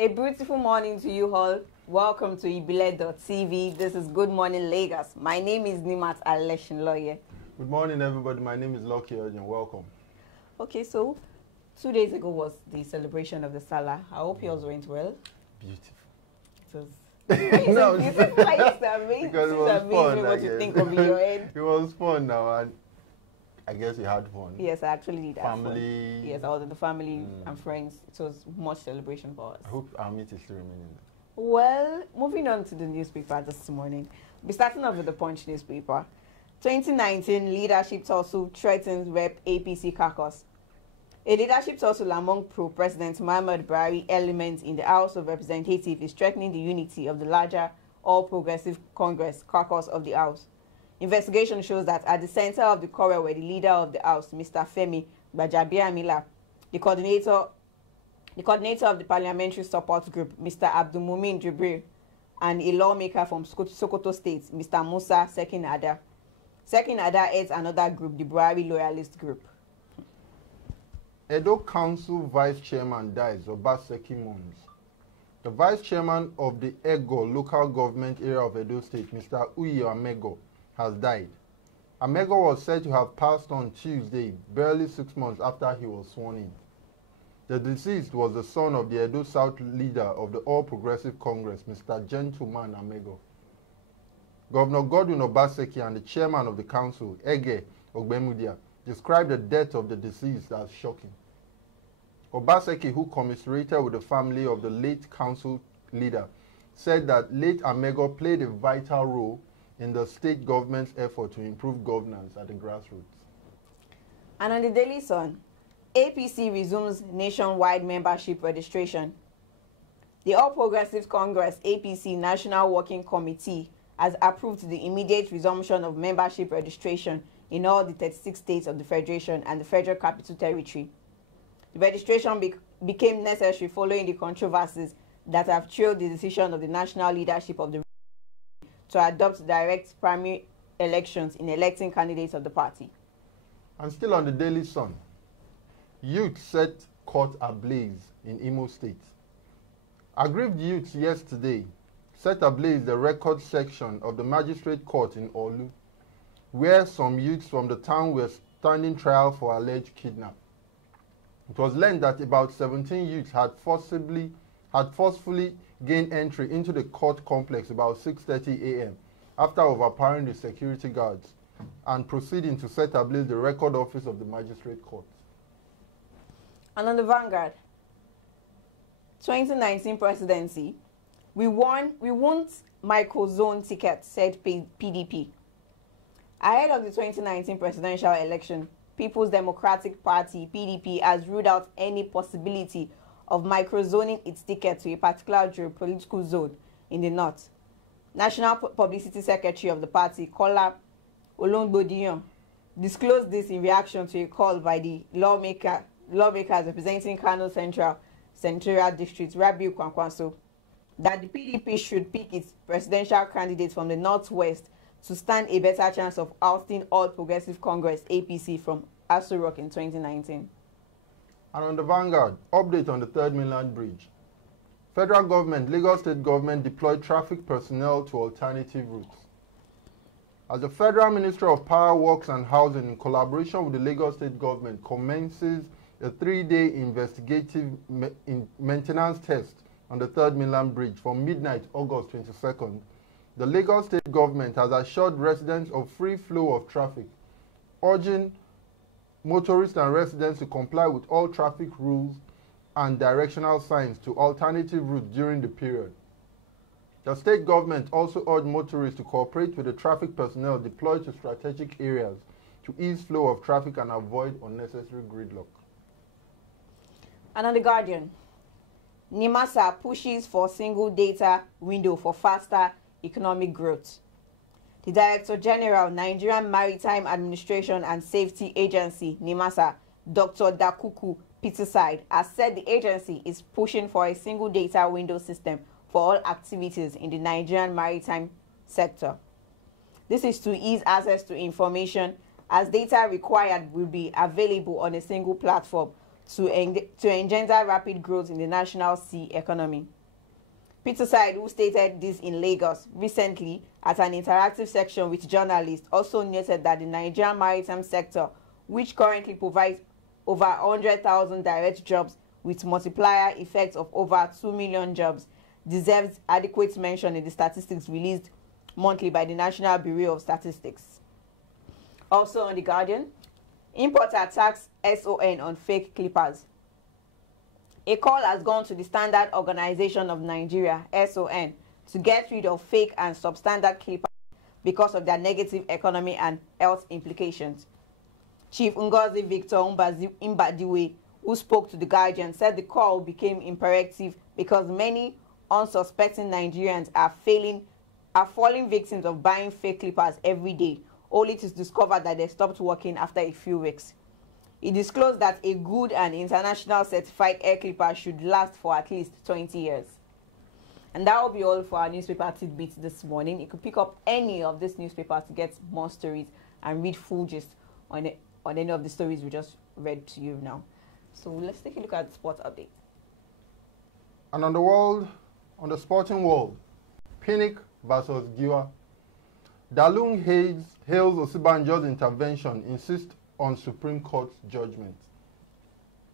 A beautiful morning to you all. Welcome to Ibile.tv. This is Good Morning Lagos. My name is Nimat Aleshinloye. Good morning, everybody. My name is Lucky Urgent. Welcome. Okay, so 2 days ago was the celebration of the Salah. I hope yours went well. Beautiful. It was No, beautiful. Like it's amazing. because it was fun. What you think of in your head. It was fun now, and I guess you had fun. Yes, I actually did. Family. Yes, I was with the family and friends. It was much celebration for us. I hope our meet is still remaining. Well, moving on to the newspaper this morning. We're starting off with the Punch newspaper. 2019 leadership tussle threatens Rep APC caucus. A leadership tussle among pro-President Muhammadu Buhari elements in the House of Representatives is threatening the unity of the larger All Progressive Congress caucus of the House. Investigation shows that at the center of the quarrel were the leader of the House, Mr. Femi Gbajabiamila, the coordinator of the Parliamentary Support Group, Mr. Abdulmumin Jibril, and a lawmaker from Sokoto State, Mr. Musa Sekin Ada. Sekin Ada heads another group, the Buhari Loyalist Group. Edo Council Vice Chairman dies, Obaseki mourns. The Vice Chairman of the Ego local government area of Edo State, Mr. Uyo Amego, has died. Amego was said to have passed on Tuesday, barely 6 months after he was sworn in. The deceased was the son of the Edo South leader of the All Progressive Congress, Mr. Gentleman Amego. Governor Godwin Obaseki and the chairman of the council, Ege Ogbemudia, described the death of the deceased as shocking. Obaseki, who commiserated with the family of the late council leader, said that late Amego played a vital role in the state government's effort to improve governance at the grassroots. And on the Daily Sun, APC resumes nationwide membership registration. The All Progressives Congress APC National Working Committee has approved the immediate resumption of membership registration in all the 36 states of the Federation and the Federal Capital Territory. The registration became necessary following the controversies that have trailed the decision of the national leadership of the to adopt direct primary elections in electing candidates of the party. And still on the Daily Sun, youth set court ablaze in Imo State. Aggrieved youths yesterday set ablaze the record section of the magistrate court in Olu, where some youths from the town were standing trial for alleged kidnap. It was learned that about 17 youths had forcefully gained entry into the court complex about 6:30 a.m. after overpowering the security guards and proceeding to set ablaze the record office of the magistrate court. And on the Vanguard, 2019 presidency, we want microzone ticket, said PDP. Ahead of the 2019 presidential election, People's Democratic Party, PDP, has ruled out any possibility of microzoning its ticket to a particular geopolitical zone in the north. National Publicity Secretary of the party, Kola Olongbodiyan, disclosed this in reaction to a call by the lawmakers representing Kano Central District, Rabiu Kwankwaso, that the PDP should pick its presidential candidate from the northwest to stand a better chance of ousting All Progressive Congress APC from Aso Rock in 2019. And on the Vanguard, update on the Third Mainland Bridge. Federal government, Lagos State government deployed traffic personnel to alternative routes. As the Federal Ministry of Power, Works and Housing, in collaboration with the Lagos State government, commences a 3-day investigative maintenance test on the Third Mainland Bridge from midnight, August 22nd, the Lagos State government has assured residents of free flow of traffic, urging motorists and residents to comply with all traffic rules and directional signs to alternative routes during the period. The state government also urged motorists to cooperate with the traffic personnel deployed to strategic areas to ease flow of traffic and avoid unnecessary gridlock. And on The Guardian, NIMASA pushes for single data window for faster economic growth. The Director General, Nigerian Maritime Administration and Safety Agency, NIMASA, Dr. Dakuku Peterside, has said the agency is pushing for a single data window system for all activities in the Nigerian maritime sector. This is to ease access to information, as data required will be available on a single platform to engender rapid growth in the national sea economy. Peter Said, who stated this in Lagos recently at an interactive section with journalists, also noted that the Nigerian maritime sector, which currently provides over 100,000 direct jobs with multiplier effects of over 2 million jobs, deserves adequate mention in the statistics released monthly by the National Bureau of Statistics. Also on The Guardian, importer attacks SON on fake clippers. A call has gone to the Standard Organization of Nigeria, SON, to get rid of fake and substandard clippers because of their negative economic and health implications. Chief Ngozi Victor Mbadiwe, who spoke to The Guardian, said the call became imperative because many unsuspecting Nigerians are falling victims of buying fake clippers every day, only to discover that they stopped working after a few weeks. He disclosed that a good and international certified hair clipper should last for at least 20 years. And that will be all for our newspaper tidbits this morning. You could pick up any of this newspaper to get more stories and read full gist on any of the stories we just read to you now. So let's take a look at the sports update. And on the sporting world, Pinnick versus Giwa. Dalung hails Osibanjo's intervention, insists on Supreme Court's judgment.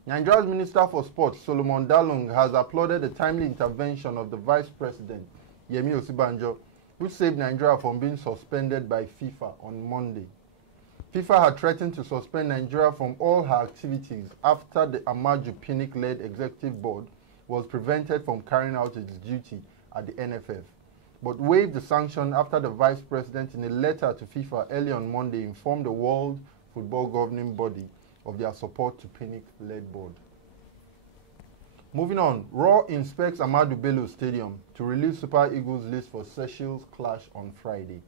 Nigeria's Minister for Sports, Solomon Dalung, has applauded the timely intervention of the Vice President, Yemi Osibanjo, who saved Nigeria from being suspended by FIFA on Monday. FIFA had threatened to suspend Nigeria from all her activities after the Amaju Pinnick-led executive board was prevented from carrying out its duty at the NFF, but waived the sanction after the Vice President, in a letter to FIFA early on Monday, informed the World Football Governing Body of their support to Pinnick-led board. Moving on, Raw inspects Ahmadu Bello Stadium to release Super Eagles list for Seychelles clash on Friday.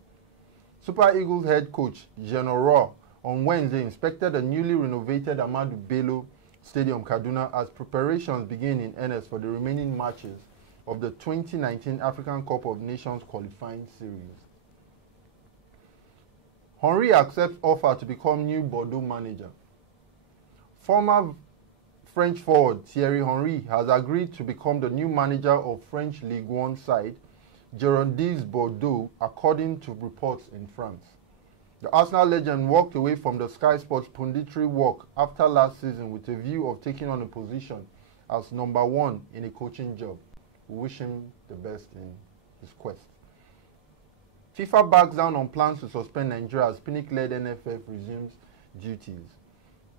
Super Eagles head coach General Raw on Wednesday inspected the newly renovated Ahmadu Bello Stadium, Kaduna, as preparations begin in earnest for the remaining matches of the 2019 African Cup of Nations qualifying series. Henry accepts offer to become new Bordeaux manager. Former French forward Thierry Henry has agreed to become the new manager of French Ligue 1 side Girondins Bordeaux, according to reports in France. The Arsenal legend walked away from the Sky Sports punditry work after last season with a view of taking on a position as #1 in a coaching job. We wish him the best in his quest. FIFA backs down on plans to suspend Nigeria as Pinnick-led NFF resumes duties.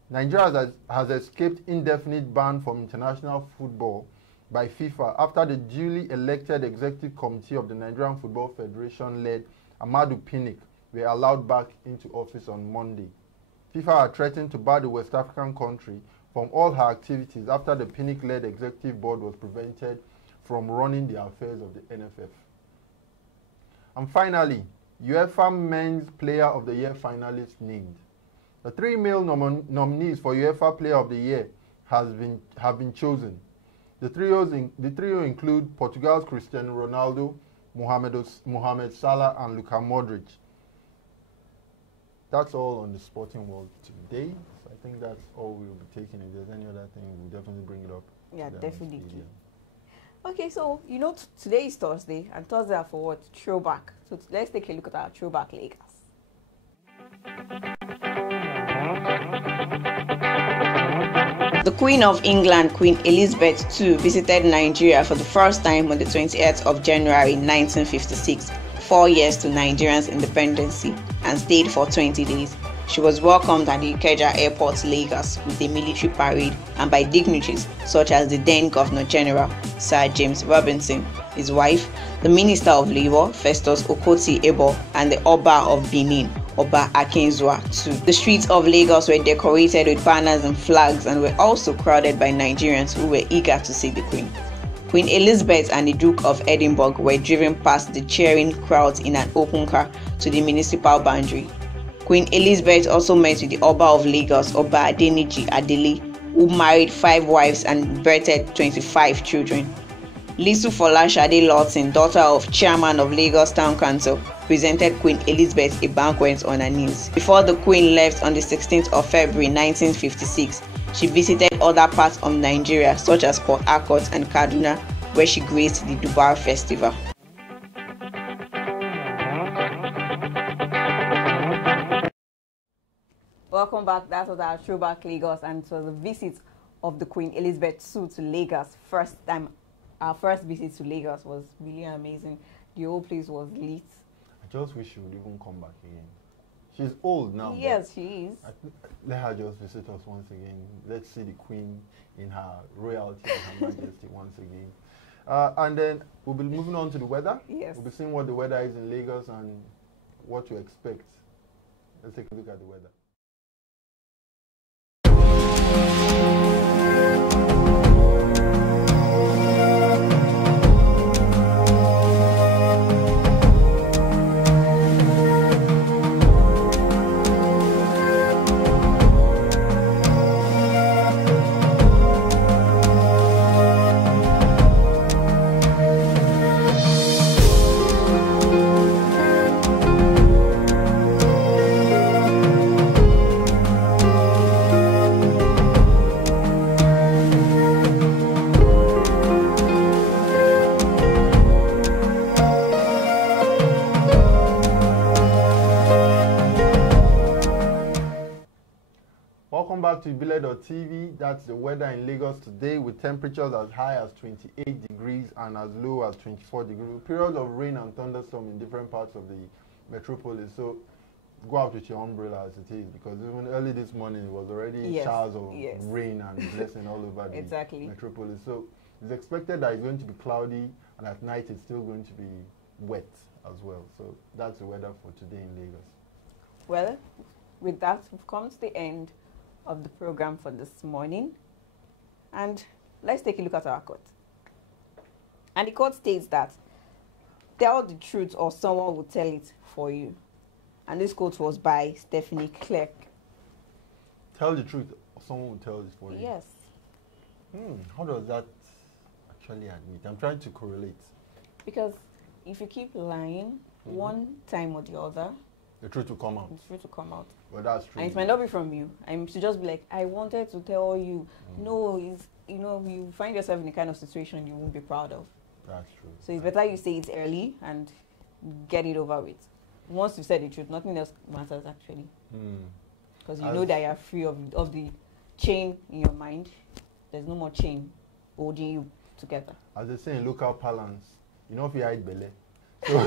Nigeria has escaped indefinite ban from international football by FIFA after the duly elected executive committee of the Nigerian Football Federation led Ahmadu Pinnick were allowed back into office on Monday. FIFA had threatened to bar the West African country from all her activities after the Pinnick-led executive board was prevented from running the affairs of the NFF. And finally, UEFA Men's Player of the Year finalists named. The 3 male nominees for UEFA Player of the Year have been chosen. The trio include Portugal's Cristiano Ronaldo, Mohamed Salah, and Luka Modric. That's all on the sporting world today. So I think that's all we'll be taking. If there's any other thing, we'll definitely bring it up. Yeah, definitely. Okay, so you know today is Thursday, and Thursday are for what? Throwback. So let's take a look at our throwback Lakers. The Queen of England, Queen Elizabeth II, visited Nigeria for the first time on the 28th of January 1956, 4 years to Nigeria's independence, and stayed for 20 days. She was welcomed at the Ikeja Airport, Lagos, with a military parade and by dignitaries such as the then Governor General, Sir James Robinson, his wife, the Minister of Labour, Festus Okoti Ebo, and the Oba of Benin, Oba Akinzua II. The streets of Lagos were decorated with banners and flags and were also crowded by Nigerians who were eager to see the Queen. Queen Elizabeth and the Duke of Edinburgh were driven past the cheering crowds in an open car to the municipal boundary. Queen Elizabeth also met with the Oba of Lagos, Oba Adeniji Adele, who married 5 wives and birthed 25 children. Lisu Folashade Lawton, daughter of Chairman of Lagos Town Council, presented Queen Elizabeth a banquet on her knees. Before the Queen left on the 16th of February 1956, She visited other parts of Nigeria, such as Port Harcourt and Kaduna, where she graced the Dubar Festival. Welcome back. That was our Throwback Lagos, and it was a visit of the Queen Elizabeth II to Lagos. Our first visit to Lagos was really amazing. The whole place was lit. I just wish she would even come back again. She's old now. Yes, she is. Let her just visit us once again. Let's see the Queen in her royalty and her majesty once again. And then we'll be moving on to the weather. Yes. We'll be seeing what the weather is in Lagos and what to expect. Let's take a look at the weather. Welcome back to Ibile.tv. That's the weather in Lagos today, with temperatures as high as 28 degrees and as low as 24 degrees. Periods of rain and thunderstorm in different parts of the metropolis. So go out with your umbrella as it is, because even early this morning it was already showers of rain and blessing all over the metropolis. So it's expected that it's going to be cloudy, and at night it's still going to be wet as well. So that's the weather for today in Lagos. Well, with that, we've come to the end of the program for this morning, and let's take a look at our quote. And the quote states that tell the truth or someone will tell it for you. And this quote was by Stephanie Clark. Tell the truth or someone will tell it for you. Yes. How does that actually admit? I'm trying to correlate. Because if you keep lying one time or the other, the truth will come out. The truth will come out. Well, that's true. And it might not be from you. I should just be like, I wanted to tell you. No, it's, you find yourself in a kind of situation you won't be proud of. That's true. So it's better you say it early and get it over with. Once you said the truth, nothing else matters actually. Because you know that you're free of the chain in your mind. There's no more chain holding you together. As they say in local parlance, you know if you hide belly. So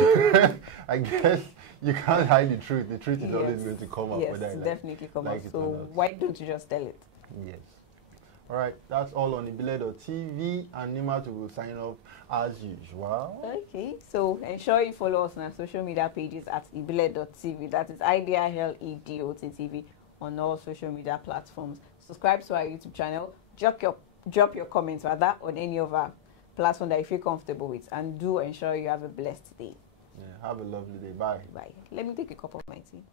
I guess you can't hide the truth. The truth is always going to come up. Yes, definitely come up. So why don't you just tell it? Yes. All right, that's all on Ibile.tv, and Nima will sign off as usual. Okay, so ensure you follow us on our social media pages at Ibile.tv. That is IDILEDOTTV on all social media platforms. Subscribe to our YouTube channel. Drop your comments rather on any of our platform that you feel comfortable with, and do ensure you have a blessed day. Yeah, have a lovely day. Bye. Bye. Let me take a cup of my tea.